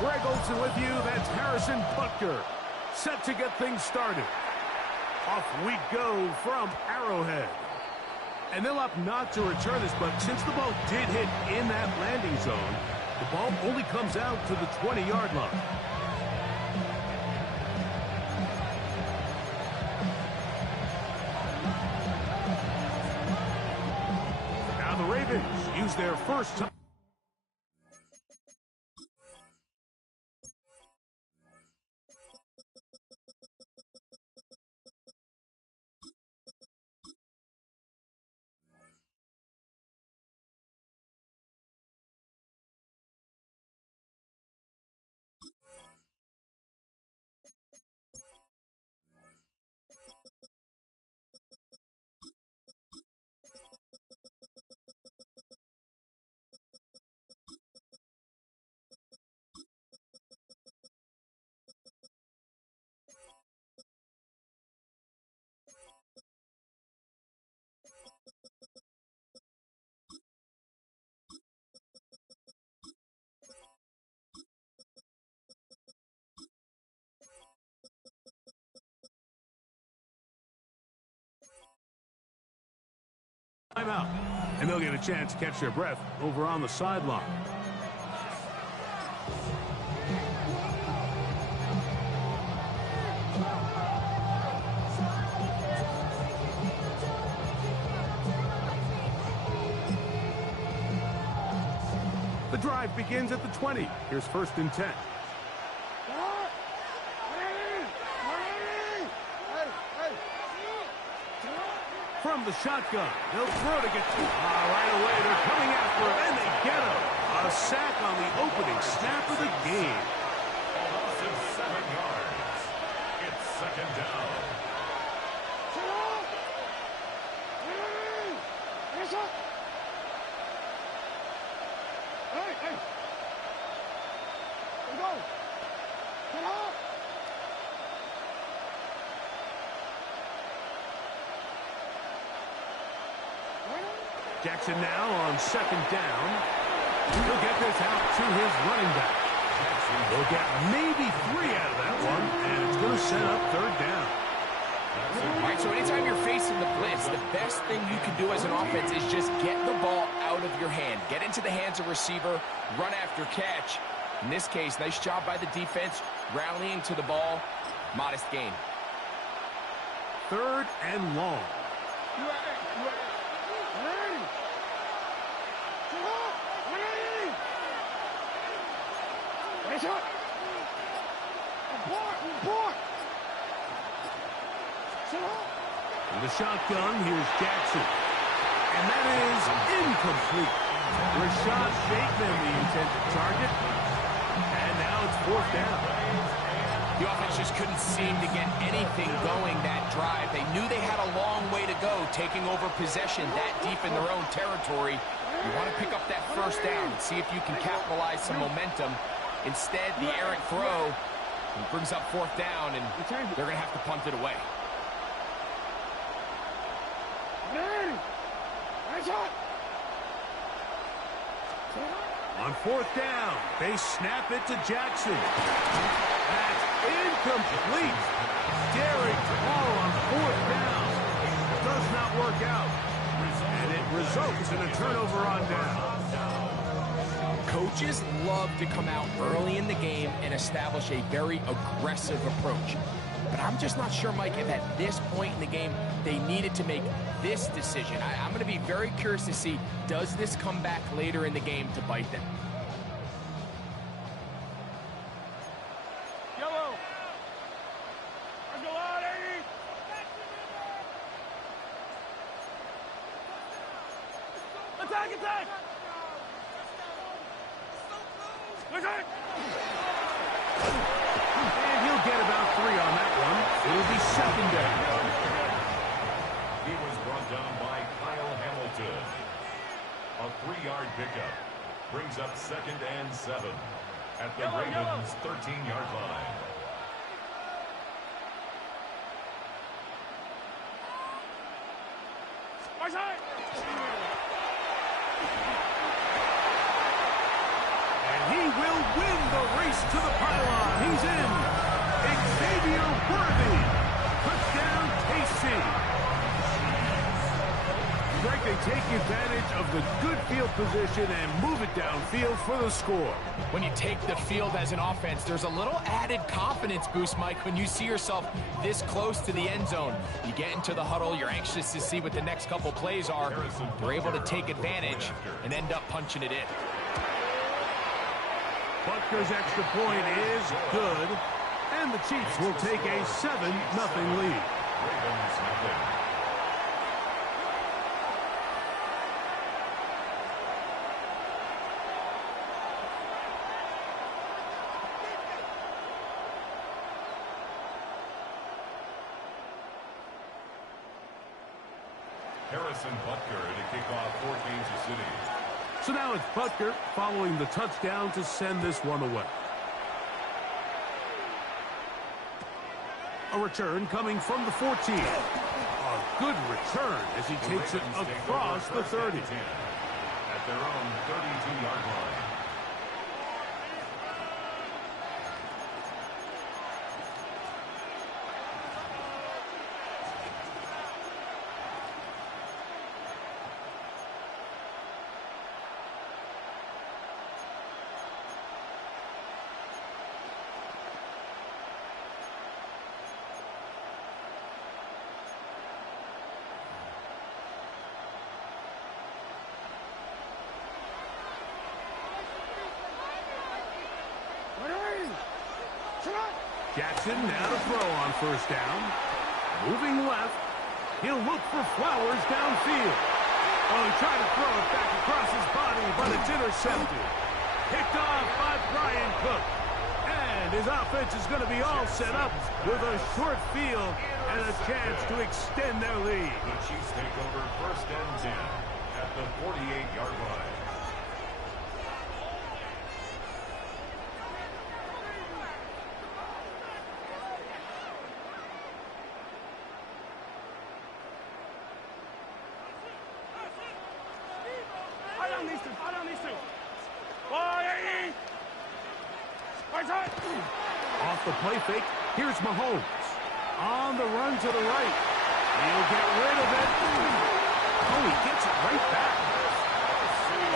Greg Olson with you. That's Harrison Butker. Set to get things started. Off we go from Arrowhead. And they'll opt not to return this, but since the ball did hit in that landing zone, the ball only comes out to the 20-yard line. Now the Ravens use their first time. Timeout. And they'll get a chance to catch their breath over on the sideline. The drive begins at the 20. Here's 1st and 10. From the shotgun, they'll throw to get right away. They're coming after him, and they get him. A sack on the opening snap of the game. Loss of 7 yards. It's 2nd down. Jackson now on 2nd down. He'll get this out to his running back. He'll get maybe 3 out of that one, and it's going to set up 3rd down. All right, so anytime you're facing the blitz, the best thing you can do as an offense is just get the ball out of your hand. Get into the hands of receiver, run after catch. In this case, nice job by the defense, rallying to the ball. Modest gain. 3rd and long. In the shotgun, here's Jackson. And that is incomplete. Rashad Bateman, the intended target. And now it's 4th down. The offense just couldn't seem to get anything going that drive. They knew they had a long way to go, taking over possession that deep in their own territory. You want to pick up that 1st down and see if you can capitalize some momentum. Instead, the errant throw brings up 4th down, and they're going to have to punt it away. On 4th down, they snap it to Jackson. That's incomplete. Derek Hall on 4th down. Does not work out. And it results in a turnover on down. Coaches love to come out early in the game and establish a very aggressive approach. But I'm just not sure, Mike, if at this point in the game they needed to make this decision. I'm going to be very curious to see, does this come back later in the game to bite them? Yellow. Attack, attack! Attack! And he'll get about 3 on that one. It'll be 2nd down. He was brought down by Kyle Hamilton. A 3-yard pickup brings up 2nd and 7 at the Ravens' 13-yard line. And he will win the race to the pylon. He's in. Xavier Worthy. Touchdown, KC. Greg, they take advantage of the good field position and move it downfield for the score. When you take the field as an offense, there's a little added confidence boost, Mike, when you see yourself this close to the end zone. You get into the huddle, you're anxious to see what the next couple plays are. You're able to take advantage and end up punching it in. Butker's extra point is good, and the Chiefs will take a 7-0 lead. Ravens nothing. Harrison Butker to kick off for Kansas City. So now it's Butker following the touchdown to send this one away. A return coming from the 14. A good return as he takes it across the 30. At their own 32-yard line. Jackson now to throw on first down. Moving left. He'll look for Flowers downfield. Oh, he tried to throw it back across his body, but it's intercepted. Picked off by Brian Cook. And his offense is going to be all set up with a short field and a chance to extend their lead. The Chiefs take over first and 10 at the 48-yard line. Off the play fake, here's Mahomes. On the run to the right. He'll get rid of it. Oh, he gets it right back.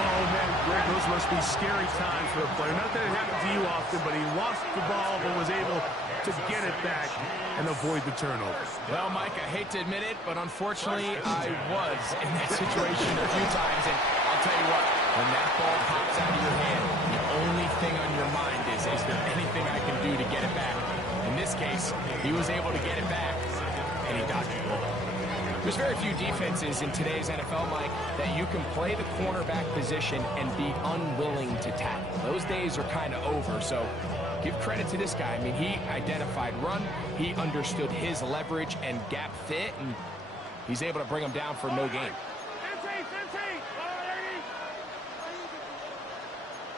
Oh, man, Greg, those must be scary times for a player. Not that it happened to you often, but he lost the ball but was able to get it back and avoid the turnover. Well, Mike, I hate to admit it, but unfortunately, I was in that situation a few times. And I'll tell you what, when that ball pops out of your hand, the only thing on your mind is there anything I can do to get it back? In this case, he was able to get it back, and he dodged the ball. There's very few defenses in today's NFL, Mike, that you can play the cornerback position and be unwilling to tackle. Those days are kind of over, so give credit to this guy. I mean, he identified run, he understood his leverage and gap fit, and he's able to bring him down for no gain. 15, 15.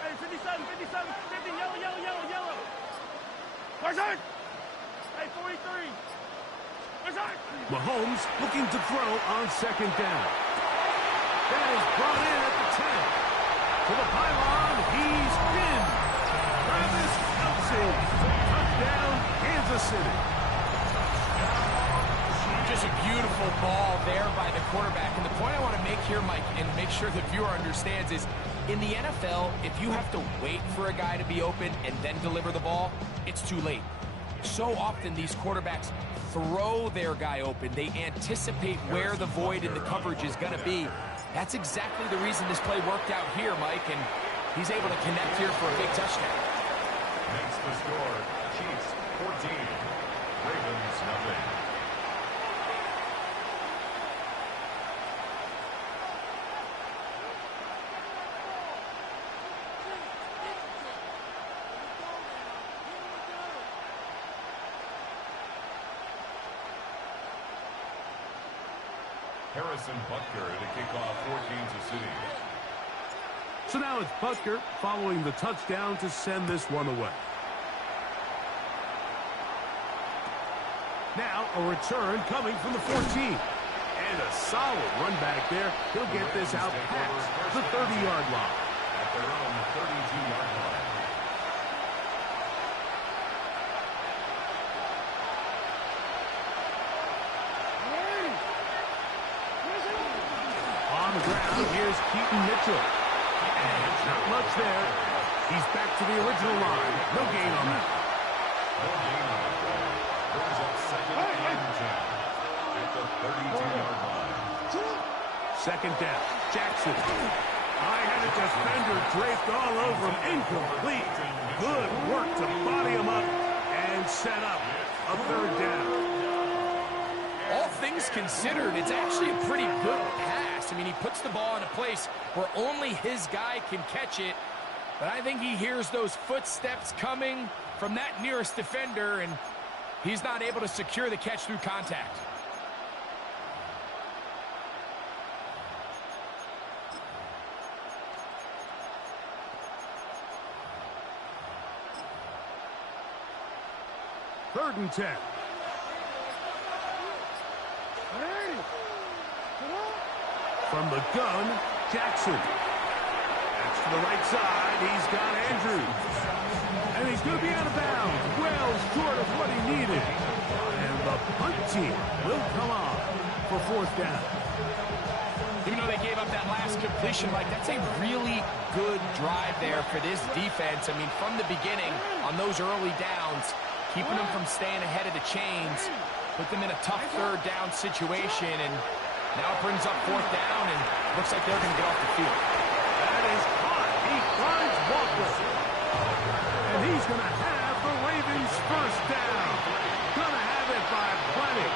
Hey, 57, 50, yellow. Tarzan! Hey, 43. Tarzan! Mahomes looking to throw on second down. That is brought in at the 10. To the pylon, he's pinned. Travis Kelce. Touchdown, Kansas City. Just a beautiful ball there by the quarterback. And the point I want to make here, Mike, and make sure the viewer understands is, in the NFL, if you have to wait for a guy to be open and then deliver the ball, it's too late. So often these quarterbacks throw their guy open. They anticipate where the void in the coverage is going to be. That's exactly the reason this play worked out here, Mike, and he's able to connect here for a big touchdown. Makes the score, Chiefs 14, Ravens nothing. Harrison Butker to kick off for Kansas City. So now it's Butker following the touchdown to send this one away. Now a return coming from the 14. And a solid run back there. He'll get this out past the 30-yard line. At their own 32-yard line. on the ground. Here's Keaton Mitchell. And not much there. He's back to the original line. No gain on that. No gain on the play. Brings up second and 10 at the 32-yard line. Second down. Jackson. I had a defender draped all over him. Incomplete. Good work to body him up and set up a third down. All things considered, it's actually a pretty good pass. I mean, he puts the ball in a place where only his guy can catch it. But I think he hears those footsteps coming from that nearest defender, and he's not able to secure the catch through contact. Third and 10. From the gun, Jackson. That's to the right side. He's got Andrews. And he's going to be out of bounds. Well short of what he needed. And the punt team will come on for fourth down. Even though they gave up that last completion, Mike, that's a really good drive there for this defense. I mean, from the beginning, on those early downs, keeping them from staying ahead of the chains, put them in a tough third down situation, and now it brings up fourth down, and looks like they're going to get off the field. That is caught. He finds Walker. And he's going to have the Ravens first down. Going to have it by plenty.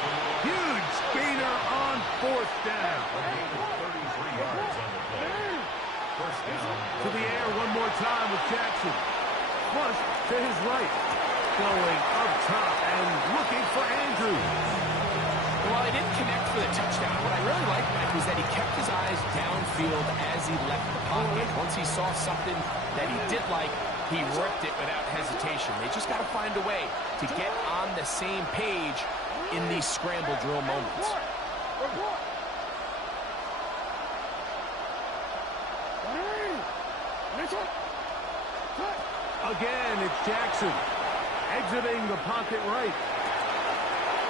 Huge gainer on fourth down. 33 yards on the play. First down. To the air one more time with Jackson. Flush to his right. Going up top and looking for Andrews. While he didn't connect for the touchdown, what I really liked, Mike, was that he kept his eyes downfield as he left the pocket. Once he saw something that he did like, he ripped it without hesitation. They just got to find a way to get on the same page in these scramble drill moments. Again, it's Jackson. Exiting the pocket right.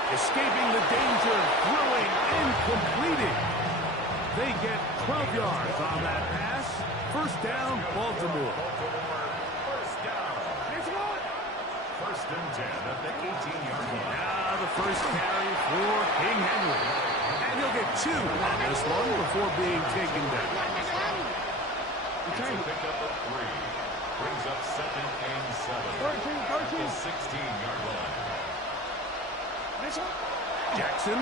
Escaping the danger, throwing and completing. They get 12 yards on that pass. First down, Baltimore. First down. First and 10 at the 18-yard line. Now the first carry for King Henry. And he'll get 2 on this one before being taken down. It's a pickup of 3. Brings up second and 7. 13. At the 16-yard line. Jackson.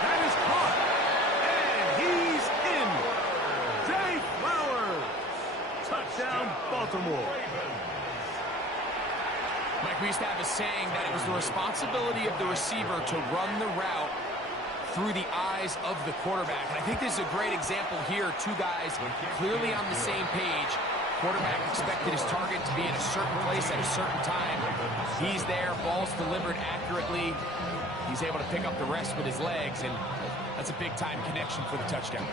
That is caught. And he's in. Zay Flowers. Touchdown, Baltimore. Mike, we used to have a saying that it was the responsibility of the receiver to run the route through the eyes of the quarterback. And I think this is a great example here. 2 guys clearly on the same page. Quarterback expected his target to be in a certain place at a certain time. He's there, ball's delivered accurately. He's able to pick up the rest with his legs, and that's a big-time connection for the touchdown.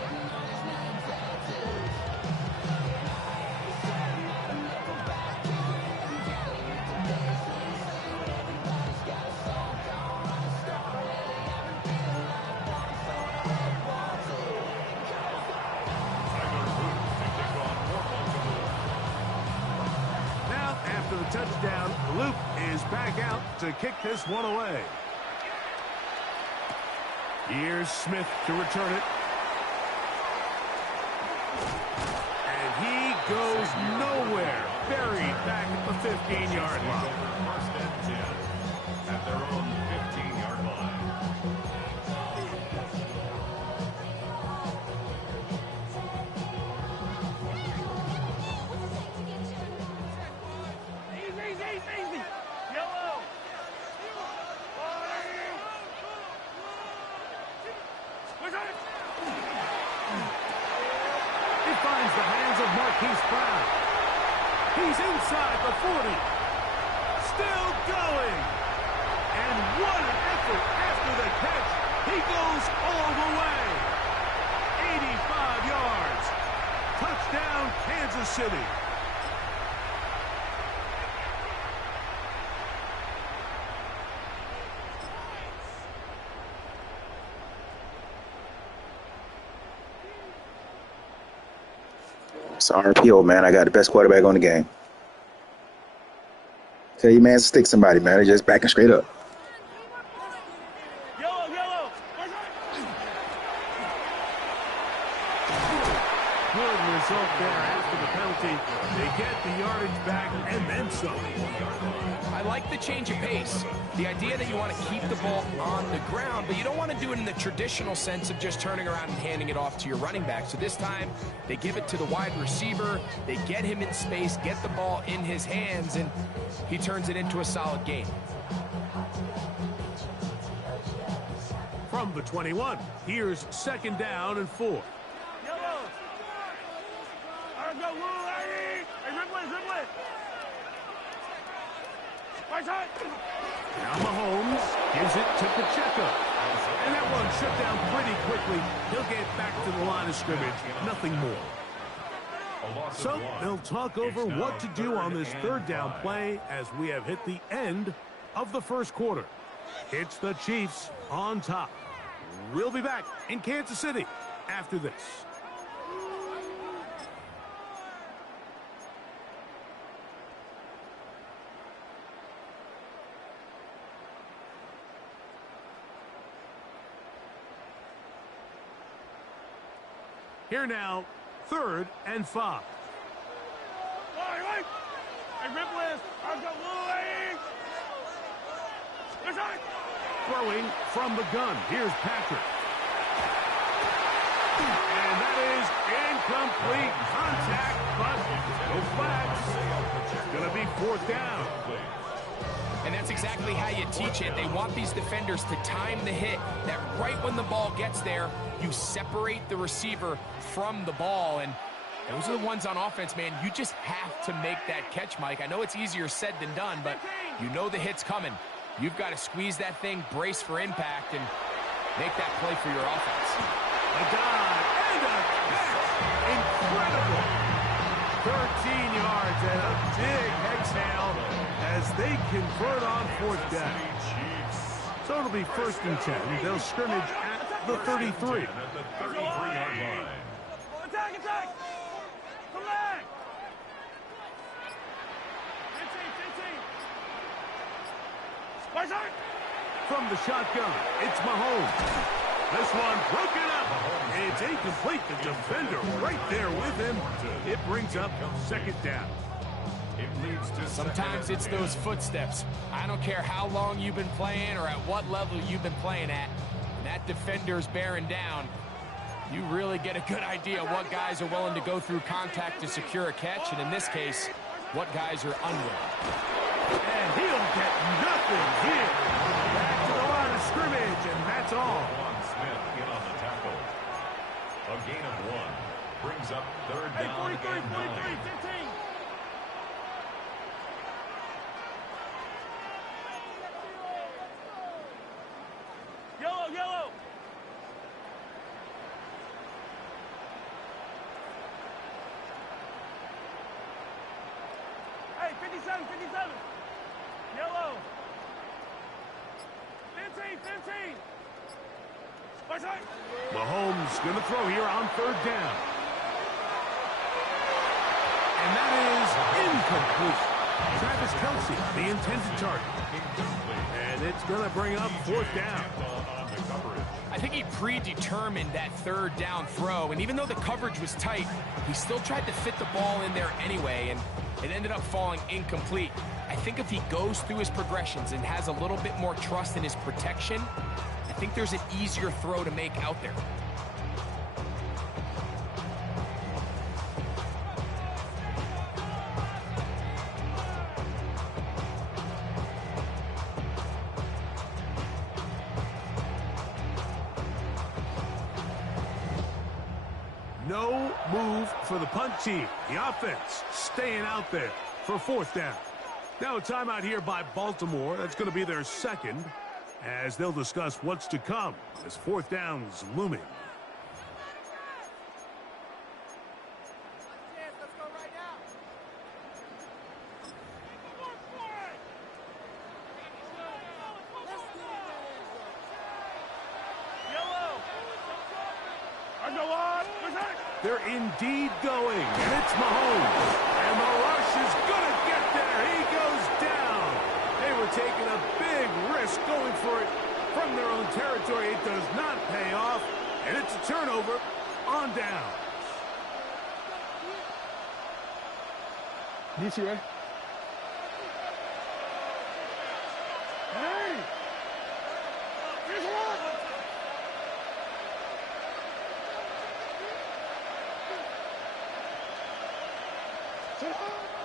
Touchdown. Luke is back out to kick this one away. Here's Smith to return it. And he goes nowhere. Buried back at the 15-yard line. First and 10 at their own 15-yard line. Easy. Yellow. He finds the hands of Marquise Brown. He's inside the 40. Still going. And what an effort after the catch. He goes all the way. 85 yards. Touchdown, Kansas City. It's RPO, man. I got the best quarterback on the game. Tell you, man, stick somebody, man. They're just backing straight up. Yellow, yellow. Good result there after the penalty. They get the yardage back and then some. I like the change of pace. The idea that you want to keep the ball on the ground, but you don't want to do it in the traditional sense of just turning around and handing it off to your running back. So this time, they give it to the wide receiver. They get him in space, get the ball in his hands, and he turns it into a solid gain. From the 21, here's 2nd down and 4. Yellow. All right, go, Hey, Ripley. Right side. Now Mahomes gives it to Pacheco. And that one shut down pretty quickly. He'll get back to the line of scrimmage. Nothing more. So they'll talk over what to do on this 3rd down play as we have hit the end of the 1st quarter. It's the Chiefs on top. We'll be back in Kansas City after this. Here now, 3rd and 5. Hey, Ripley. I'll go, Right side. Throwing from the gun. Here's Patrick. And that is incomplete contact, but no flags. It's going to be 4th down. And that's exactly how you teach it. They want these defenders to time the hit, that right when the ball gets there, you separate the receiver from the ball. And those are the ones on offense, man. You just have to make that catch, Mike. I know it's easier said than done, but you know the hit's coming. You've got to squeeze that thing, brace for impact, and make that play for your offense. A dive and a catch. Incredible. 13 yards and a big exhale as they convert on 4th down. So it'll be 1st and 10. They'll scrimmage at the 33. Attack. Come back. 15. Right side. From the shotgun, it's Mahomes. This one broken up. It's incomplete. The defender right there with him. It brings up 2nd down. Sometimes it's those footsteps. I don't care how long you've been playing or at what level you've been playing at. When that defender's bearing down, you really get a good idea what guys are willing to go through contact to secure a catch, and in this case, what guys are unwilling. And he'll get nothing here. Back to the line of scrimmage, and that's all. Smith in on the tackle. A gain of 1 brings up 3rd down 43, and 9. 15. Yellow. Hey, 57. Yellow. 15. Right side. Mahomes going to throw here on 3rd down. And that is incomplete. Travis Kelce, the intended target. And it's going to bring up 4th down. I think he predetermined that 3rd down throw, and even though the coverage was tight, he still tried to fit the ball in there anyway, and it ended up falling incomplete. I think if he goes through his progressions and has a little bit more trust in his protection, I think there's an easier throw to make out there. No move for the punt team. The offense staying out there for 4th down. Now a timeout here by Baltimore. That's going to be their 2nd as they'll discuss what's to come as 4th down's looming. Let's go right now. Yellow. I go on. They're indeed going, and it's Mahomes. And the rush is going to get there. He goes down. They were taking a big risk going for it from their own territory. It does not pay off, and it's a turnover on down. DC, right? Hey! Here's one!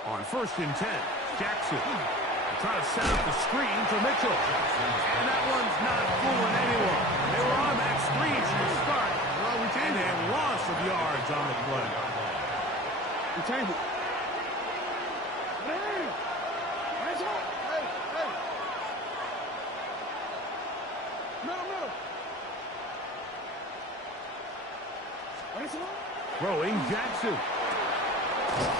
On 1st and 10, Jackson trying to set up the screen for Mitchell. And that one's not fooling anyone. They were on that screen from the start. And a loss of yards on the play. Retain it. Hey! Hands up! Hey! Hey! Middle! Hands up! Throwing Jackson.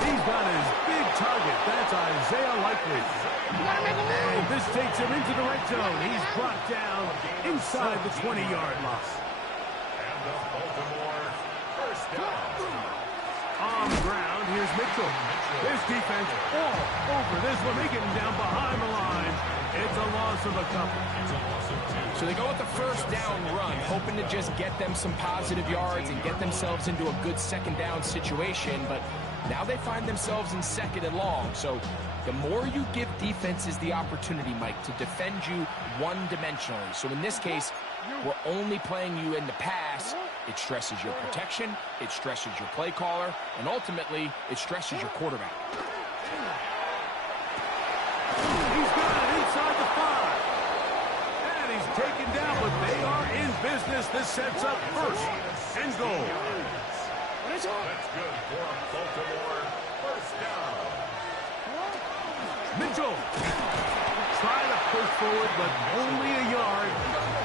He's got his big target. That's Isaiah Likely. And this takes him into the red zone. He's brought down inside the 20-yard line. And the Baltimore first down. On the ground, here's Mitchell. This defense all over this one. They get him down behind the line. It's a loss of a couple. So they go with the first down run, hoping to just get them some positive yards and get themselves into a good second down situation, but now they find themselves in 2nd and long. So the more you give defenses the opportunity, Mike, to defend you one-dimensionally. So in this case, we're only playing you in the pass. It stresses your protection, it stresses your play caller, and ultimately, it stresses your quarterback. He's got it inside the 5. And he's taken down, but they are in business. This sets up 1st and goal. That's good for Baltimore. First down. Mitchell trying to push forward, but only a yard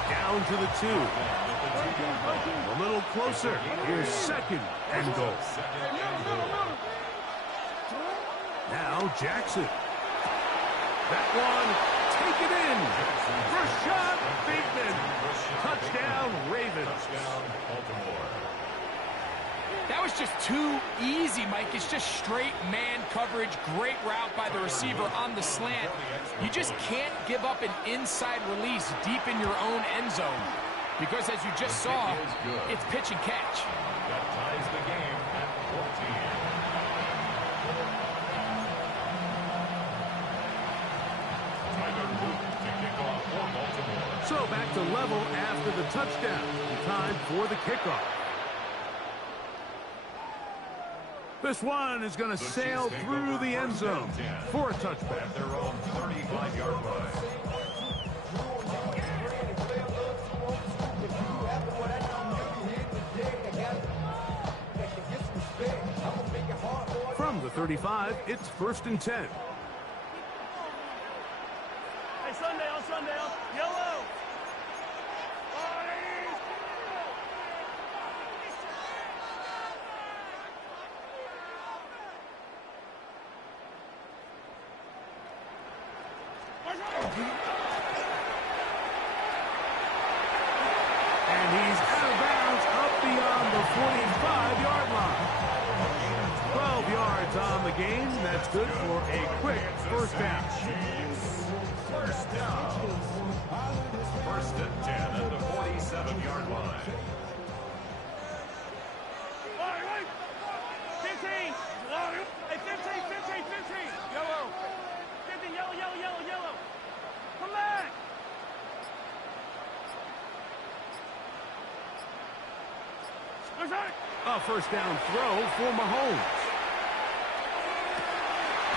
down to the 2. A little closer. Here's 2nd and goal. Now Jackson. That one, take it in. Rashad Bateman. Touchdown, Ravens. Touchdown, Baltimore. That was just too easy, Mike. It's just straight man coverage. Great route by the receiver on the slant. You just can't give up an inside release deep in your own end zone. Because as you just saw, it's pitch and catch. That ties the game at 14. So back to level after the touchdown. Time for the kickoff. This one is going to sail through the end zone for a touchback. At their own 35-yard line. From the 35, it's 1st and 10. Hey, Sundale, yellow! And he's out of bounds up beyond the 45-yard line. 12 yards on the game. That's good for a quick first down. First down. 1st and 10 at the 47-yard line. 15! Hey, 15! Yellow! 15, yellow! Come back! A first down throw for Mahomes.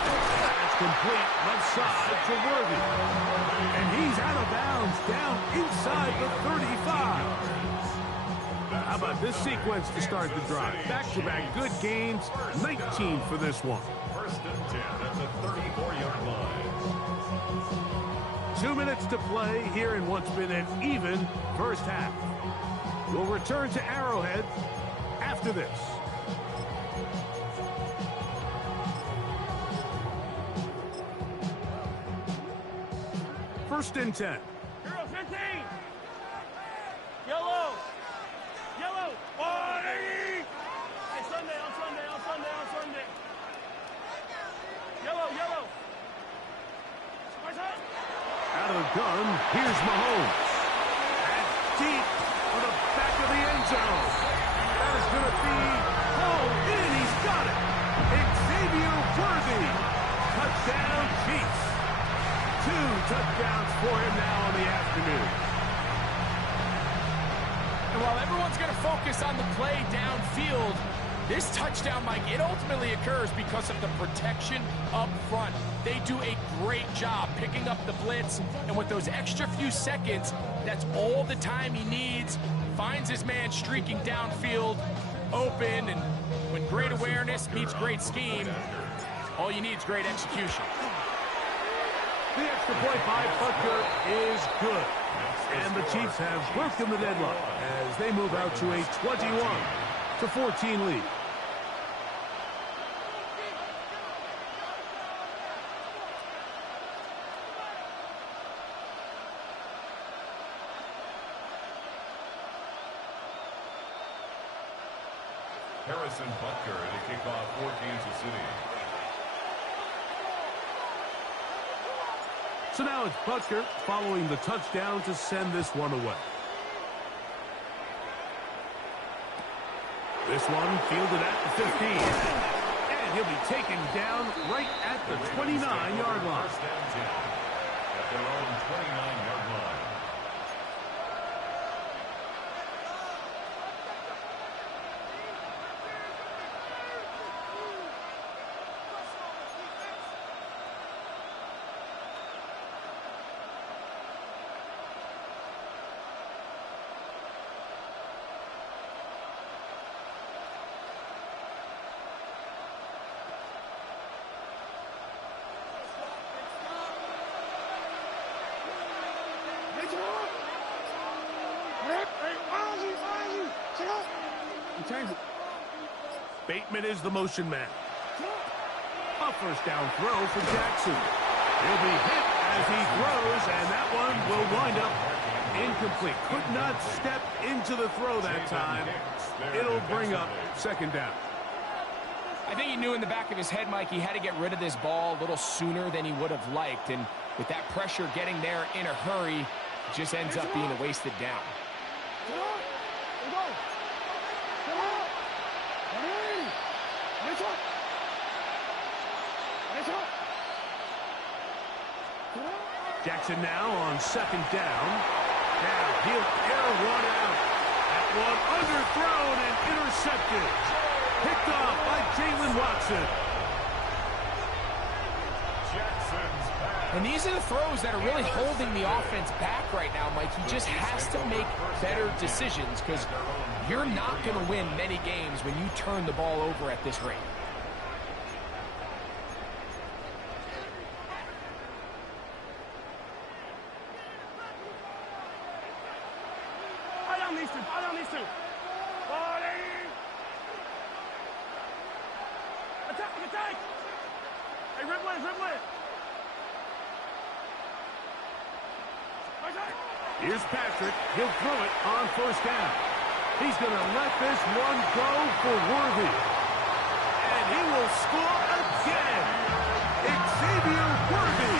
That's complete left side to Worthy. And he's out of bounds down inside the 35. How about this sequence to start the drive? Back-to-back good gains, 19 for this one. 1st and 10 at the 34-yard line. 2 minutes to play here in what's been an even first half. We'll return to Arrowhead after this. First and 10. Hero 15! Yellow! Hey, run. Here's Mahomes. And deep for the back of the end zone. That is going to be hauled in. He's got it. Xavier Worthy. Touchdown, Chiefs. 2 touchdowns for him now on the afternoon. And while everyone's going to focus on the play downfield, this touchdown, Mike, it ultimately occurs because of the protection up front. They do a great job picking up the blitz, and with those extra few seconds, that's all the time he needs. Finds his man streaking downfield, open, and when great awareness meets great scheme, all you need is great execution. The extra point by Butker is good. And the Chiefs have broken the deadlock as they move out to a 21-14 lead. Harrison Butker to kick off for Kansas City. So now it's Butker following the touchdown to send this one away. This one fielded at the 15. And he'll be taken down right at the 29-yard line. First down 10 at their own 29-yard line. Bateman is the motion man. A first down throw for Jackson. He'll be hit as he throws, and that one will wind up incomplete. Could not step into the throw that time. It'll bring up second down. I think he knew in the back of his head, Mike, he had to get rid of this ball a little sooner than he would have liked. And with that pressure getting there in a hurry, it just ends up being a wasted down. Jackson now on second down. Now he'll air one out. That one underthrown and intercepted. Picked off by Jalen Watson. And these are the throws that are really holding the offense back right now, Mike. He just has to make better decisions because you're not going to win many games when you turn the ball over at this rate. Here's Patrick. He'll throw it on first down. He's going to let this one go for Worthy. And he will score again. Xavier Worthy.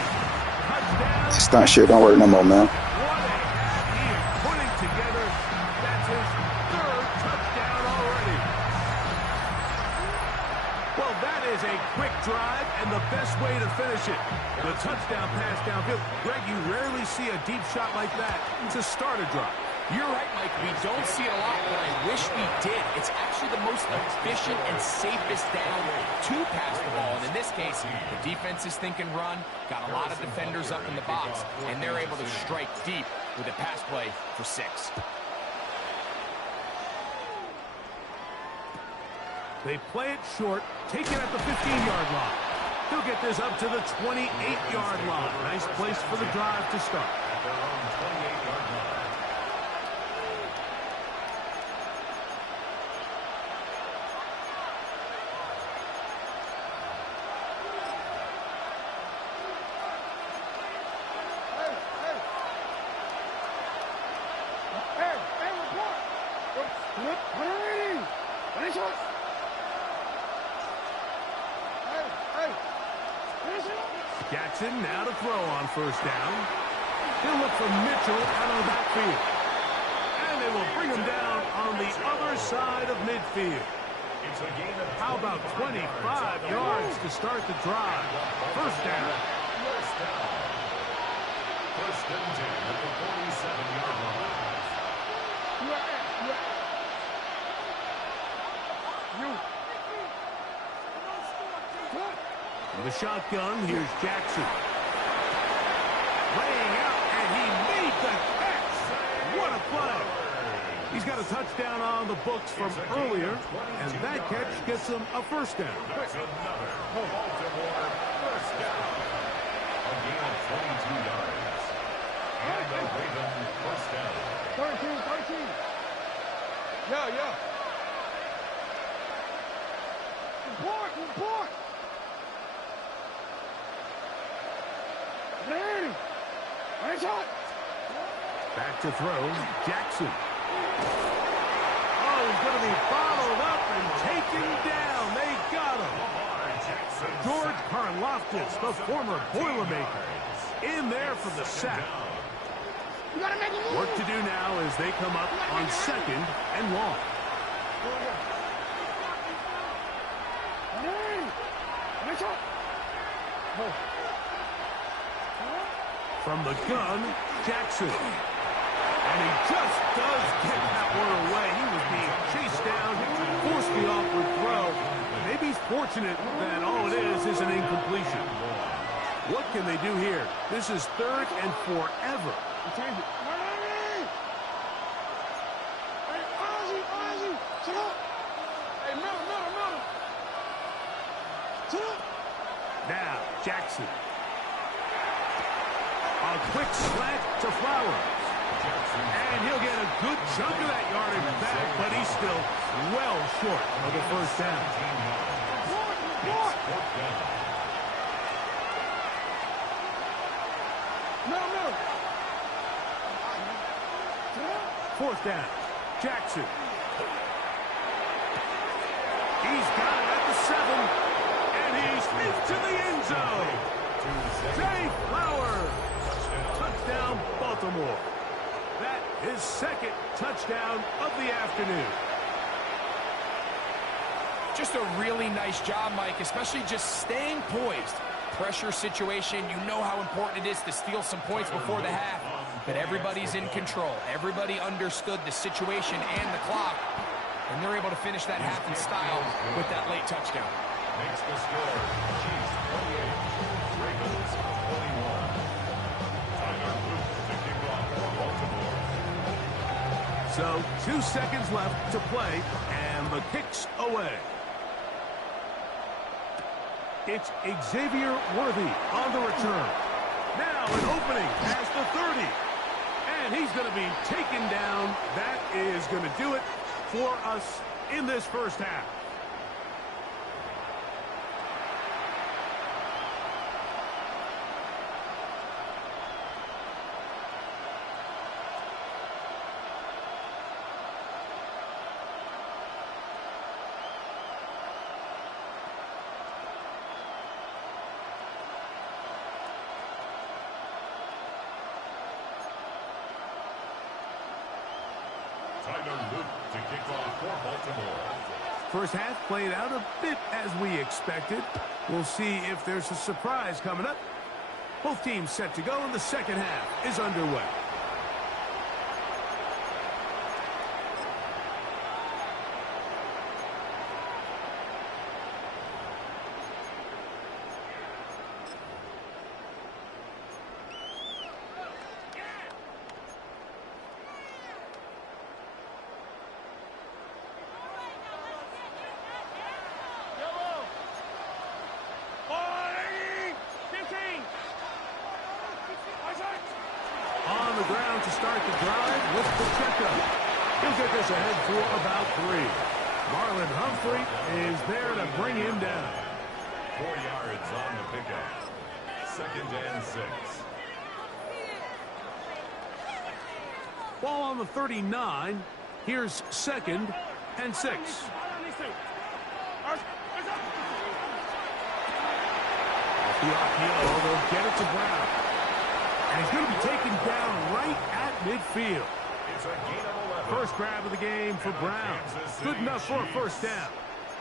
Touchdown. Stunt shit don't work no more, man. What a half he is putting together. That's his third touchdown already. Well, that is a quick drive and the best way to finish it. The touchdown pass downfield. Greg, you rarely see a deep shot like that to start a drive. You're right, Mike. We don't see it a lot, but I wish we did. It's actually the most efficient and safest down to pass the ball. And in this case, the defense is thinking run, got a lot of defenders up in the box, and they're able to strike deep with a pass play for 6. They play it short, take it at the 15-yard line. He'll get this up to the 28-yard line. Nice place for the drive to start. Jackson now to throw on first down. He'll look for Mitchell out of the backfield. And they will bring him down on the other side of midfield. How about 25 yards to start the drive? First down. First and 10 at the 47-yard line. In the shotgun, here's Jackson. Laying out, and he made the catch. What a play. He's got a touchdown on the books from earlier, and that catch gets him a first down. That's another Baltimore first down. A gain of 22 yards. And the Ravens first down. 13. Yeah. Report. Back to throw, Jackson. Oh, he's going to be bottled up and taken down. They got him. George Karlaftis, the former Boilermaker, in there for the sack. Work to do now as they come up on second and long. From the gun, Jackson. And he just does get that one away. He was being chased down, forced the awkward throw. Maybe he's fortunate that all it is an incompletion. What can they do here? This is third and forever. Now, Jackson. A quick slant to Flowers. And he'll get a good chunk of that yardage back, but he's still well short of the first down. Fourth down. Jackson. He's got it at the 7. And he's into the end zone. Zay Flowers. Touchdown, Baltimore. That is second touchdown of the afternoon. Just a really nice job, Mike, especially just staying poised. Pressure situation, you know how important it is to steal some points before the half. But everybody's in control. Everybody understood the situation and the clock. And they're able to finish that half in style with that late touchdown. Makes the score. Chiefs 28. Ravens 21. Tyler Luke to kick off for Baltimore. So 2 seconds left to play, and the kick's away. It's Xavier Worthy on the return. Now an opening past the 30. And he's going to be taken down. That is going to do it for us in this first half. Tyler Luke to kick off for Baltimore. First half played out a bit as we expected. We'll see if there's a surprise coming up. Both teams set to go, and the second half is underway. On the ground to start the drive with the checkup. He'll get this ahead for about 3. Marlon Humphrey is there to bring him down. 4 yards on the pickup. Second and 6. Ball on the 39. Here's second and 6. Off the RPO, they'll get it to Brown. And he's going to be taken down right at midfield. It's a gain of 11. First grab of the game for Brown. Good enough for a first down.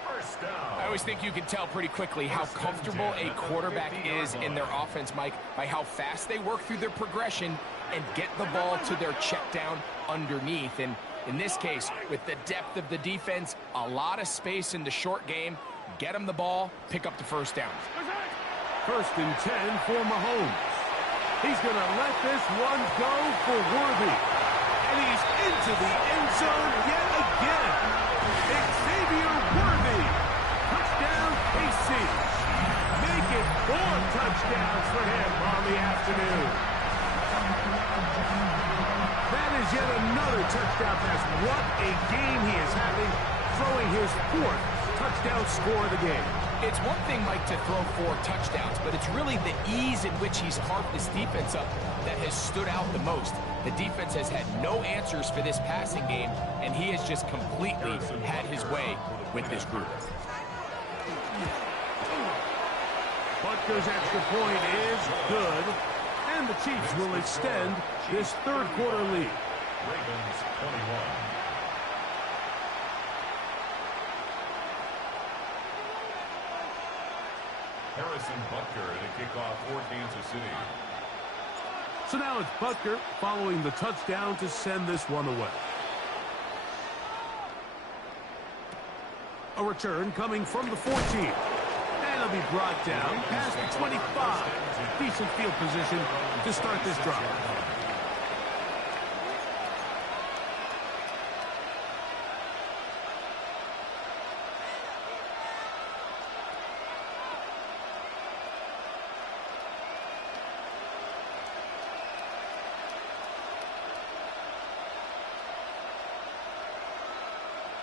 First down. I always think you can tell pretty quickly how comfortable a quarterback is in their offense, Mike, by how fast they work through their progression and get the ball to their check down underneath. And in this case, with the depth of the defense, a lot of space in the short game, get them the ball, pick up the first down. First and 10 for Mahomes. He's going to let this one go for Worthy. And he's into the end zone yet again. Xavier Worthy. Touchdown, KC. Make it 4 touchdowns for him on the afternoon. That is yet another touchdown pass. What a game he is having, throwing his 4th touchdown score of the game. It's one thing, Mike, to throw 4 touchdowns, but it's really the ease in which he's carved this defense up that has stood out the most. The defense has had no answers for this passing game, and he has just completely had his way with this group. Butker's extra point is good, and the Chiefs will extend this third quarter lead. Ravens 21. Harrison Butker to kick off for Kansas City. So now it's Butker following the touchdown to send this one away. A return coming from the 14. And it'll be brought down past the 25. Decent field position to start this drive.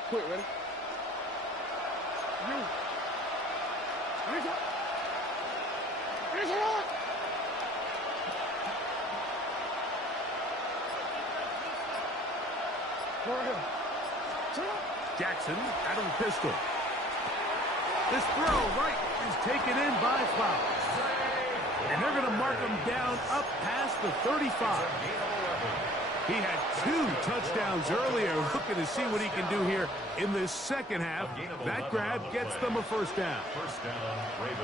Quick, ready? You. Raise up. Raise it up. Go ahead. Sit up. Jackson out of the pistol. This throw right is taken in by Flowers. And they're going to mark him down up past the 35. He had 2 touchdowns earlier. Looking to see what he can do here in this second half. That grab gets them a first down. First down, Ravens.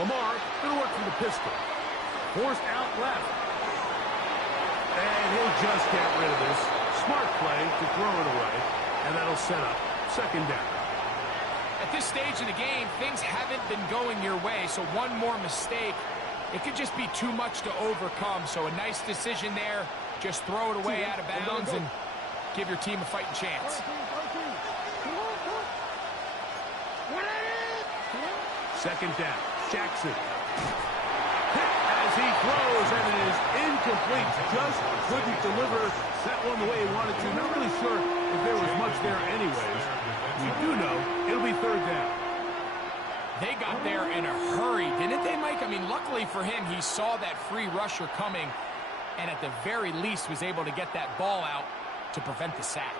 Lamar going to work from the pistol. Forced out left. And he'll just get rid of this. Smart play to throw it away. And that'll set up second down. At this stage of the game, things haven't been going your way, so one more mistake, it could just be too much to overcome. So a nice decision there. Just throw it away out of bounds and give your team a fighting chance. Second down. Jackson. Hit as he throws, and it is incomplete. Just couldn't deliver that one the way he wanted to. Not really sure if there was much there anyways. We do know it'll be third down. They got there in a hurry, didn't they, Mike? I mean, luckily for him, he saw that free rusher coming and at the very least was able to get that ball out to prevent the sack.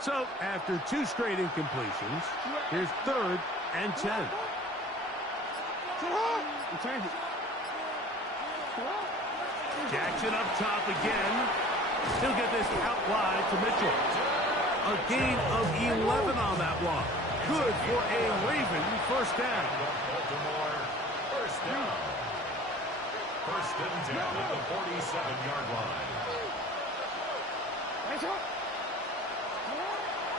So, after 2 straight incompletions, here's third and 10. Jackson up top again. He'll get this out wide to Mitchell. A gain of 11 on that one. Good for a Raven first down. Baltimore, first down. First and 10 at the 47-yard line.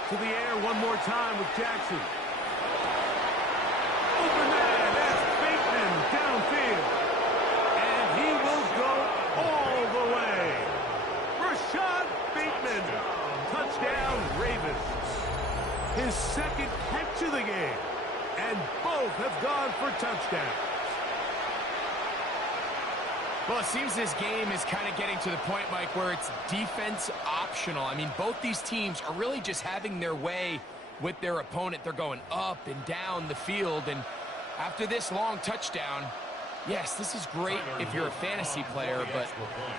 To the air one more time with Jackson. Open man, that's Bateman downfield. And he will go all the way. Rashad Bateman, touchdown Ravens. His second catch of the game. And both have gone for touchdowns. Well, it seems this game is kind of getting to the point, Mike, where it's defense optional. I mean, both these teams are really just having their way with their opponent. They're going up and down the field, and After this long touchdown, yes, this is great if you're a fantasy player, but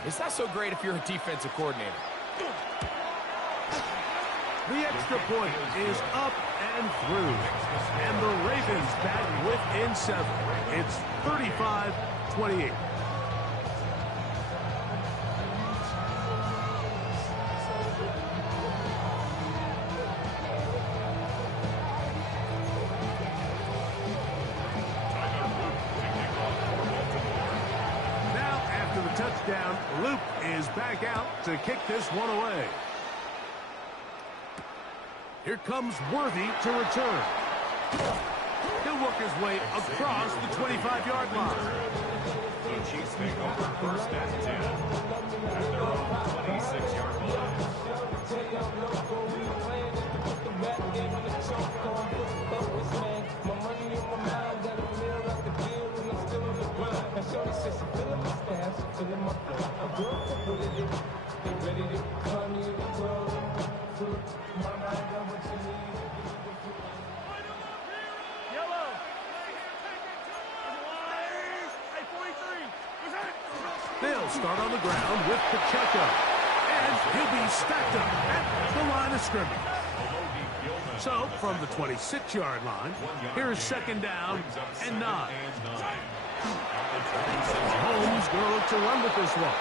it's not so great if you're a defensive coordinator. The extra point is up and through. And the Ravens back within 7. It's 35-28. Now, after the touchdown, Luke is back out to kick this one away. Here comes Worthy to return. He'll work his way across the 25-yard line. The Chiefs take over first and 10 at their own 26-yard line. They'll start on the ground with Pacheco. And he'll be stacked up at the line of scrimmage. So, from the 26-yard line, here's second down and 9. Mahomes going to look to run with this one.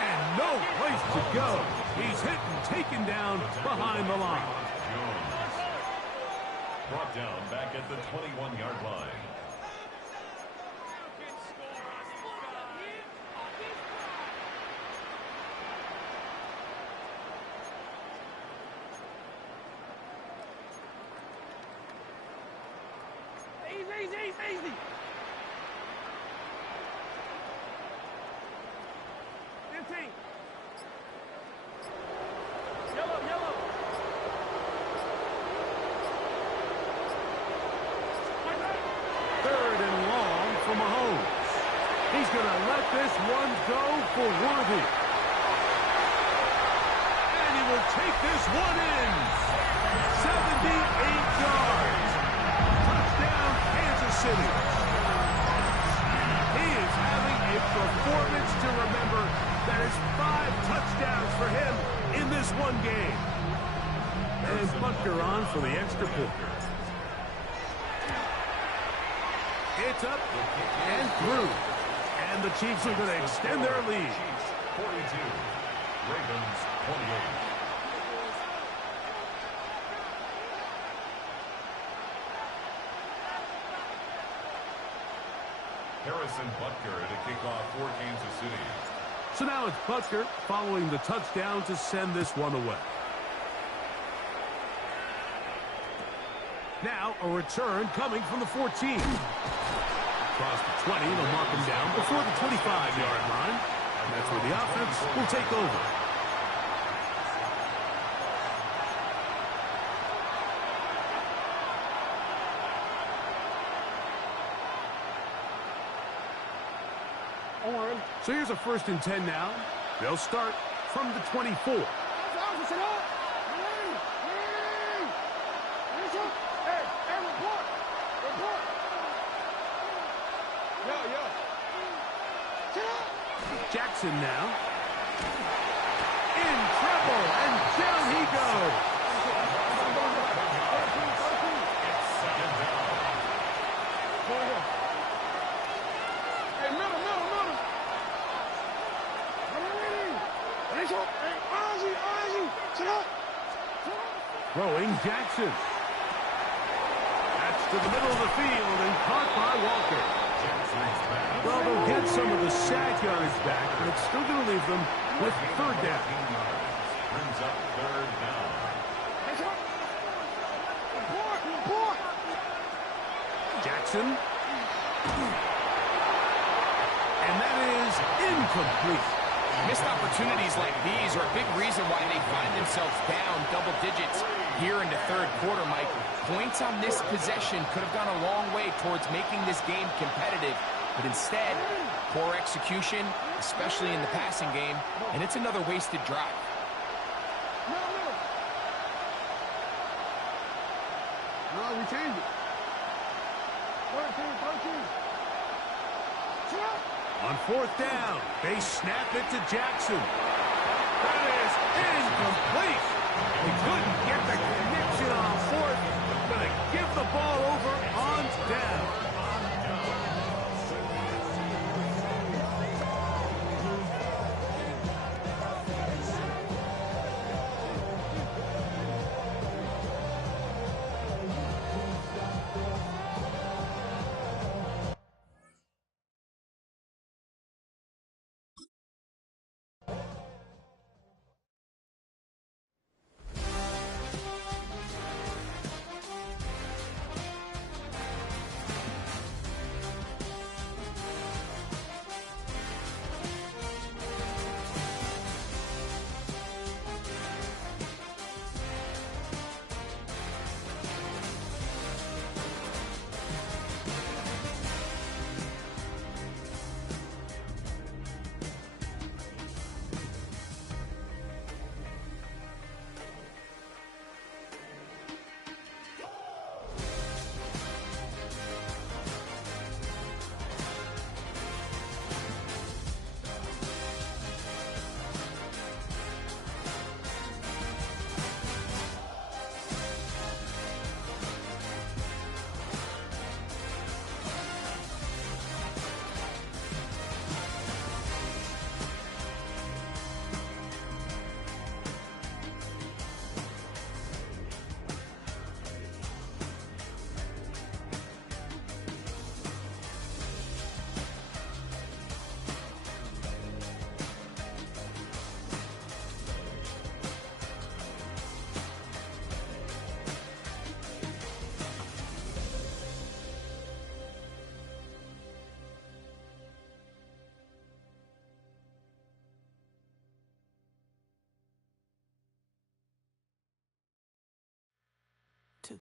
And no place to go. He's hit and taken down behind the line. Brought down back at the 21-yard line. Easy. 15. Yellow. Third and long for Mahomes. He's going to let this one go for Worthy. And he will take this one in. 78 yards. Touchdown, Kansas City. He is having a performance to remember. That is 5 touchdowns for him in this one game. And Butker on for the extra point. It's up and through. And the Chiefs are going to extend their lead. Chiefs 42, Ravens 28. Harrison Butker to kick off for Kansas City. So now it's Butker following the touchdown to send this one away. Now a return coming from the 14. Across the 20, they'll mark him down before the 25-yard line. And that's where the offense will take over. So here's a 1st and 10 now. They'll start from the 24. Jackson now. In trouble, and down he goes. Throwing Jackson. That's to the middle of the field and caught by Walker. Well, they'll get some of the sack yardage back, but it's still going to leave them with 3rd down. Brings up 3rd down. Jackson. And that is incomplete. Missed opportunities like these are a big reason why they find themselves down double digits here in the 3rd quarter, Mike. Points on this possession could have gone a long way towards making this game competitive, but instead, poor execution, especially in the passing game, and it's another wasted drive. No, we changed it. On fourth down, they snap it to Jackson. That is incomplete. He couldn't get the connection on fourth. Gonna give the ball over on down.